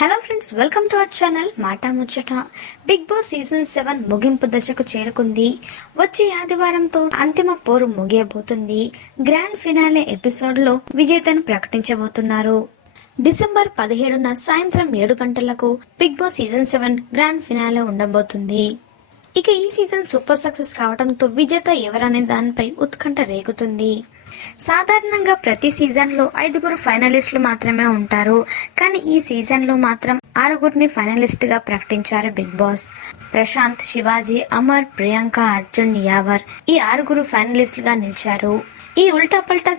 Hello friends welcome to our channel Maata Muchata big boss season seven ముగింపు దశకు చేరుకుంది. వచ్చే ఆదివారంతో అంతిమ పోరు ముగియబోతుంది. గ్రాండ్ ఫినాలే ఎపిసోడ్లో విజేతను ప్రకటించబోతున్నారు. డిసెంబర్ పదిహేడున సాయంత్రం ఏడు గంటలకు Bigg Boss season seven grand finale ఉండబోతుంది. ఇక ఈ సీజన్ సూపర్ సక్సెస్ కావడంతో విజేత ఎవరనే దానిపై ఉత్కంఠ రేగుతుంది. సాధారణంగా ప్రతి సీజన్లో ఐదుగురు ఫైనలిస్టులు మాత్రమే ఉంటారు. కానీ ఈ సీజన్లో మాత్రం ఆరుగురిని ఫైనలిస్ట్గా ప్రకటించారు బిగ్ బాస్. ప్రశాంత్ శివాజీ అమర్ ప్రియాంక అర్జున్ యావర్ ఈ ఆరుగురు ఫైనలిస్టులుగా నిలిచారు. ఈ ఉల్టా పల్టా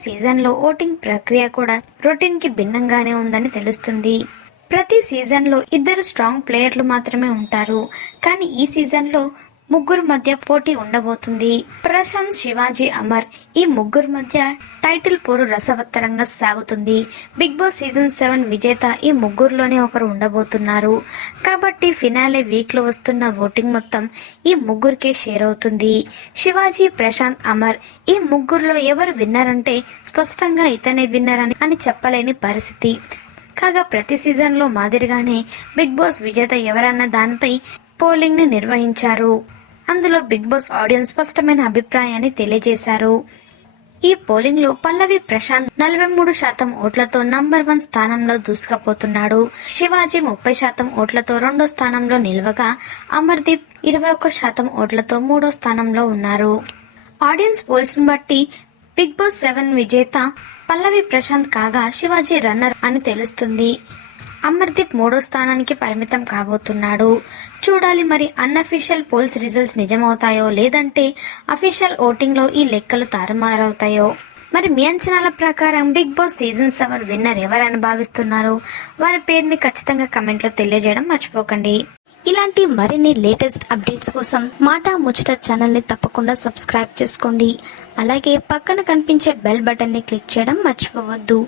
ఓటింగ్ ప్రక్రియ కూడా రొటీన్కి భిన్నంగానే ఉందని తెలుస్తుంది. ప్రతి సీజన్లో ఇద్దరు స్ట్రాంగ్ ప్లేయర్లు మాత్రమే ఉంటారు. కానీ ఈ సీజన్లో ముగ్గురు మధ్య పోటీ ఉండబోతుంది. ప్రశాంత్ శివాజీ అమర్ ఈ ముగ్గురు మధ్య టైటిల్ పోరు రసవత్తరంగా సాగుతుంది. బిగ్ బాస్ సీజన్ సెవెన్ విజేత ఈ ముగ్గురులోనే ఒకరు ఉండబోతున్నారు. కాబట్టి ఫినాలే వీక్లో వస్తున్న ఓటింగ్ మొత్తం ఈ ముగ్గురికే షేర్ అవుతుంది. శివాజీ ప్రశాంత్ అమర్ ఈ ముగ్గురులో ఎవరు విన్నర్ అంటే స్పష్టంగా ఇతనే విన్నర్ అని అని చెప్పలేని పరిస్థితి. కాగా ప్రతి సీజన్లో మాదిరిగానే బిగ్ బాస్ విజేత ఎవరన్న దానిపై పోలింగ్ని నిర్వహించారు. అందులో బిగ్ బాస్ ఆడియన్స్ స్పష్టమైన అభిప్రాయాన్ని తెలియజేశారు. ఈ పోలింగ్లో పల్లవి ప్రశాంత్ నలభై మూడు శాతం ఓట్లతో నంబర్ వన్ స్థానంలో దూసుకుపోతున్నాడు. శివాజీ ముప్పై శాతం ఓట్లతో రెండో స్థానంలో నిలవగా అమర్దీప్ ఇరవై ఒక్క శాతం ఓట్లతో మూడో స్థానంలో ఉన్నారు. ఆడియన్స్ పోల్స్ బట్టి బిగ్ బాస్ సెవెన్ విజేత పల్లవి ప్రశాంత్ కాగా శివాజీ రన్నర్ అని తెలుస్తుంది. అమర్దీప్ మూడో స్థానానికి పరిమితం కాబోతున్నాడు. చూడాలి మరి అన్అఫీషియల్ పోల్స్ రిజల్ట్స్ నిజమవుతాయో లేదంటే అఫీషియల్ ఓటింగ్లో ఈ లెక్కలు తారుమారవుతాయో? మరి మీ అంచనాల ప్రకారం Bigg Boss season seven winner ఎవరని భావిస్తున్నారు? వారి పేరుని ఖచ్చితంగా కమెంట్లో తెలియజేయడం మర్చిపోకండి. ఇలాంటి మరిన్ని లేటెస్ట్ అప్డేట్స్ కోసం మాట ముచ్చట ఛానల్ని తప్పకుండా సబ్స్క్రైబ్ చేసుకోండి. అలాగే పక్కన కనిపించే బెల్ బటన్ని క్లిక్ చేయడం మర్చిపోవద్దు.